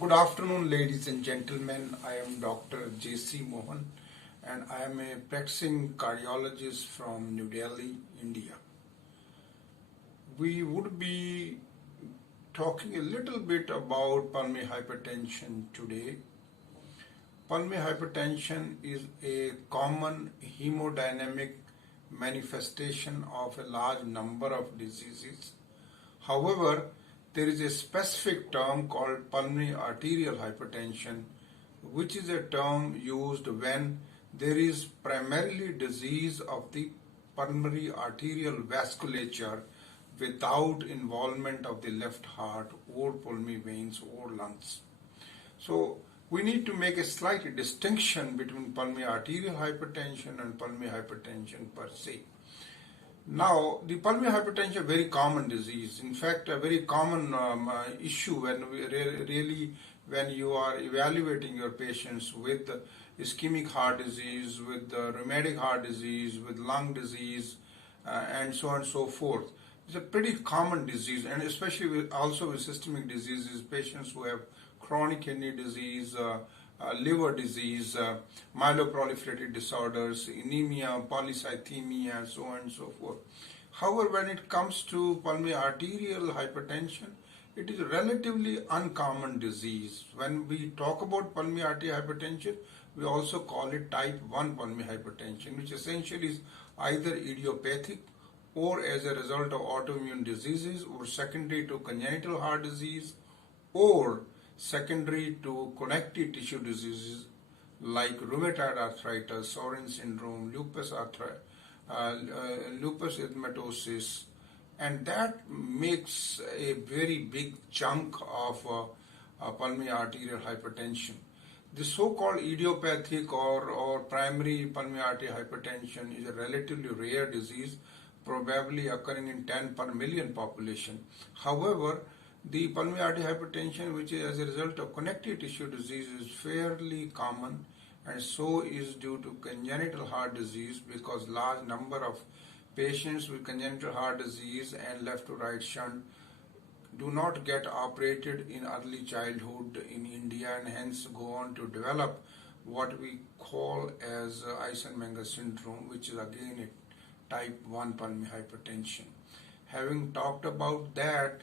Good afternoon, ladies and gentlemen. I am Dr. J.C. Mohan, and I am a practicing cardiologist from New Delhi, India. We would be talking a little bit about pulmonary hypertension today. Pulmonary hypertension is a common hemodynamic manifestation of a large number of diseases. However, there is a specific term called pulmonary arterial hypertension, which is a term used when there is primarily disease of the pulmonary arterial vasculature without involvement of the left heart or pulmonary veins or lungs. So we need to make a slight distinction between pulmonary arterial hypertension and pulmonary hypertension per se. Now, the pulmonary hypertension is a very common disease. In fact, a very common issue when you are evaluating your patients with ischemic heart disease, with rheumatic heart disease, with lung disease, and so on and so forth. It's a pretty common disease, and especially also with systemic diseases, patients who have chronic kidney disease, liver disease, myeloproliferative disorders, anemia, polycythemia, so on and so forth. However, when it comes to pulmonary arterial hypertension, it is a relatively uncommon disease. When we talk about pulmonary arterial hypertension, we also call it type 1 pulmonary hypertension, which essentially is either idiopathic or as a result of autoimmune diseases or secondary to congenital heart disease or secondary to connective tissue diseases like rheumatoid arthritis, Sorin syndrome, lupus erythematosus, and that makes a very big chunk of pulmonary arterial hypertension. The so-called idiopathic or primary pulmonary arterial hypertension is a relatively rare disease, probably occurring in 10 per million population. However, the pulmonary arterial hypertension, which is as a result of connective tissue disease, is fairly common, and so is due to congenital heart disease, because large number of patients with congenital heart disease and left to right shunt do not get operated in early childhood in India and hence go on to develop what we call as Eisenmenger syndrome, which is again a type 1 pulmonary hypertension. Having talked about that,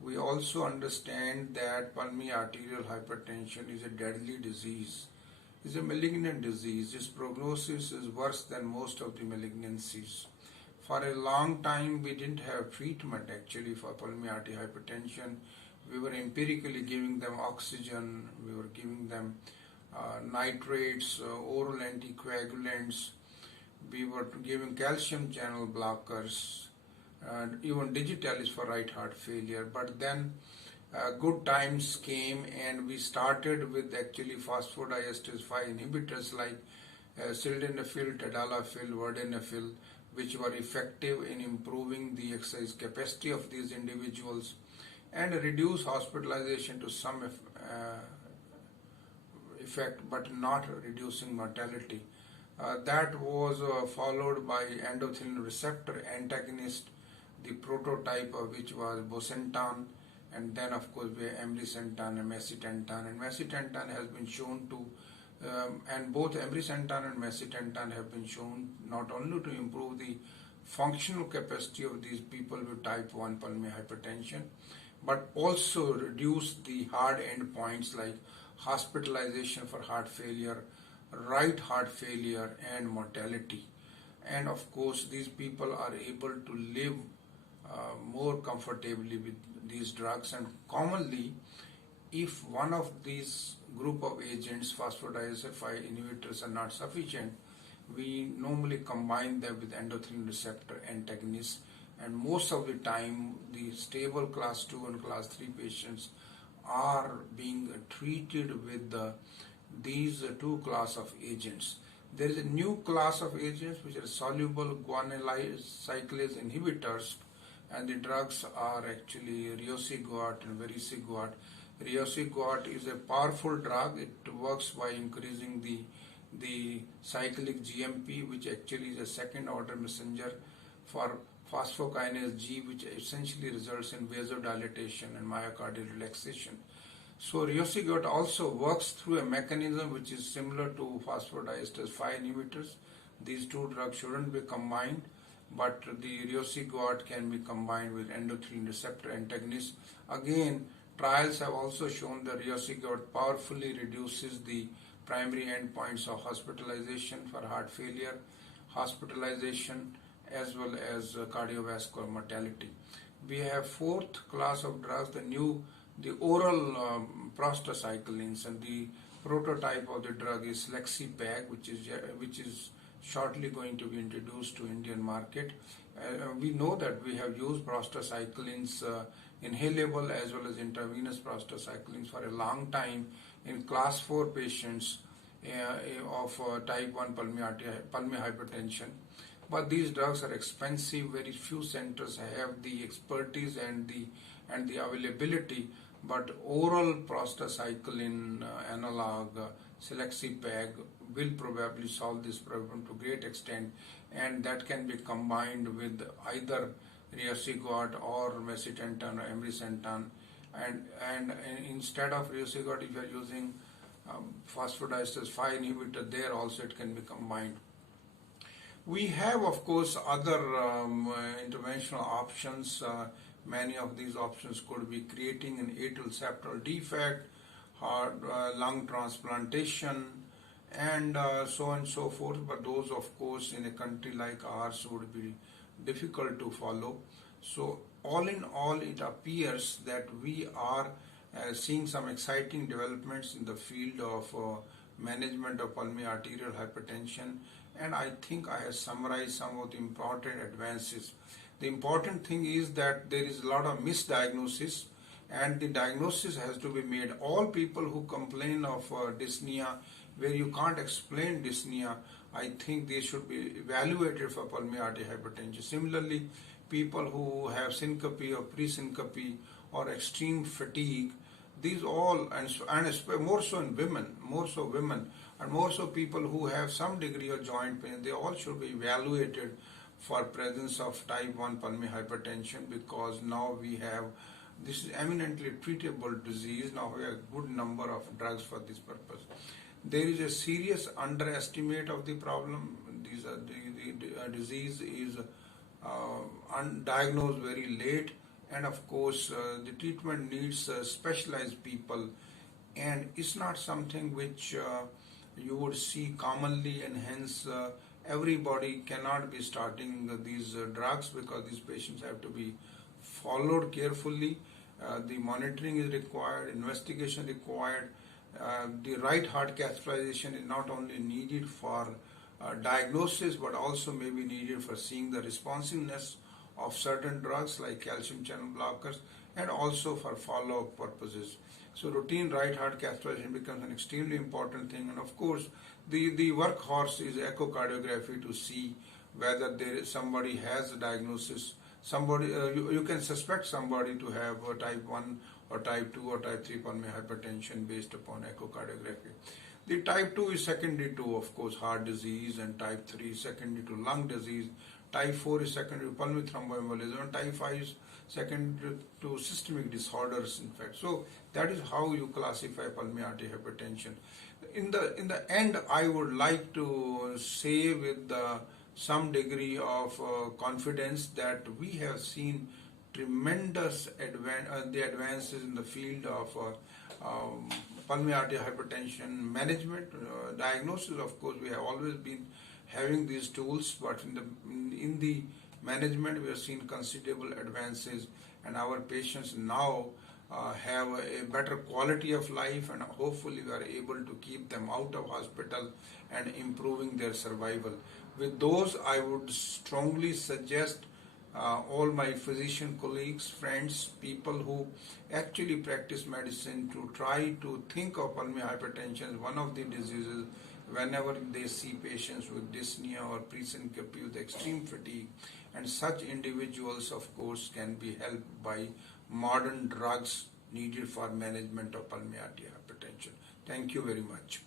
we also understand that pulmonary arterial hypertension is a deadly disease. It's a malignant disease. Its prognosis is worse than most of the malignancies. For a long time, we didn't have treatment actually for pulmonary arterial hypertension. We were empirically giving them oxygen, we were giving them nitrates, oral anticoagulants, we were giving calcium channel blockers, and even digitalis for right heart failure. But then good times came and we started with actually phosphodiesterase 5 inhibitors like sildenafil, tadalafil, vardenafil, which were effective in improving the exercise capacity of these individuals and reduce hospitalization to some effect, but not reducing mortality. That was followed by endothelin receptor antagonist, the prototype of which was bosentan, and then of course we have ambrisentan and macitentan. And macitentan has been shown to, and both ambrisentan and macitentan have been shown not only to improve the functional capacity of these people with type 1 pulmonary hypertension, but also reduce the hard endpoints like hospitalization for heart failure, right heart failure, and mortality. And of course these people are able to live more comfortably with these drugs, and commonly if one of these group of agents, phosphodiesterase 5 inhibitors, are not sufficient, we normally combine them with endothelin receptor antagonists, and most of the time the stable class 2 and class 3 patients are being treated with these two class of agents. There is a new class of agents which are soluble guanylyl cyclase inhibitors, and the drugs are actually riociguat and vericiguat. Riociguat is a powerful drug. It works by increasing the cyclic GMP, which actually is a second order messenger for phosphokinase G, which essentially results in vasodilatation and myocardial relaxation. So riociguat also works through a mechanism which is similar to phosphodiesterase 5 inhibitors. These two drugs shouldn't be combined, but the riociguat can be combined with endothelin receptor antagonists. Again, trials have also shown that riociguat powerfully reduces the primary endpoints of hospitalization for heart failure, hospitalization, as well as cardiovascular mortality. We have fourth class of drugs, the oral prostacyclins, and the prototype of the drug is Lexipag, which is shortly going to be introduced to Indian market. We know that we have used prostacyclins, inhalable as well as intravenous prostacyclins for a long time in class 4 patients of type 1 pulmonary hypertension. But these drugs are expensive. Very few centers have the expertise and the availability. But oral prostacyclin analog, Selexipag, will probably solve this problem to great extent, and that can be combined with either riociguat or macitentan or ambrisentan. And instead of riociguat, if you are using phosphodiesterase 5 inhibitor, there also it can be combined. We have, of course, other interventional options. Many of these options could be creating an atrial septal defect, heart, lung transplantation, and so on and so forth. But those, of course, in a country like ours would be difficult to follow. So all in all, it appears that we are seeing some exciting developments in the field of management of pulmonary arterial hypertension, and I think I have summarized some of the important advances. The important thing is that there is a lot of misdiagnosis, and the diagnosis has to be made. All people who complain of dyspnea, where you can't explain dyspnea, I think they should be evaluated for pulmonary arterial hypertension. Similarly, people who have syncope or presyncope or extreme fatigue, these all, and more so in women, and more so people who have some degree of joint pain, they all should be evaluated for presence of type 1 pulmonary hypertension, because now we have, this is eminently treatable disease. Now we have a good number of drugs for this purpose. There is a serious underestimate of the problem. The disease is undiagnosed very late, and of course the treatment needs specialized people, and it's not something which you would see commonly, and hence everybody cannot be starting these drugs, because these patients have to be followed carefully. The monitoring is required, investigation required. The right heart catheterization is not only needed for diagnosis, but also may be needed for seeing the responsiveness of certain drugs like calcium channel blockers, and also for follow-up purposes. So routine right heart catheterization becomes an extremely important thing, and of course the workhorse is echocardiography to see whether somebody has a diagnosis. Somebody you can suspect somebody to have type 1 or type 2 or type 3 pulmonary hypertension based upon echocardiography. The type 2 is secondary to, of course, heart disease, and type 3 is secondary to lung disease. Type 4 is secondary to pulmonary thromboembolism, and type 5 is secondary to systemic disorders, in fact. So that is how you classify pulmonary arterial hypertension. In the end, I would like to say with some degree of confidence that we have seen tremendous advances in the field of pulmonary arterial hypertension management, diagnosis. Of course, we have always been having these tools, but in the management we have seen considerable advances, and our patients now have a better quality of life, and hopefully we are able to keep them out of hospital and improving their survival. With those, I would strongly suggest all my physician colleagues, friends, people who actually practice medicine to try to think of pulmonary hypertension as one of the diseases whenever they see patients with dyspnea or presyncope with extreme fatigue. And such individuals, of course, can be helped by modern drugs needed for management of pulmonary arterial hypertension. Thank you very much.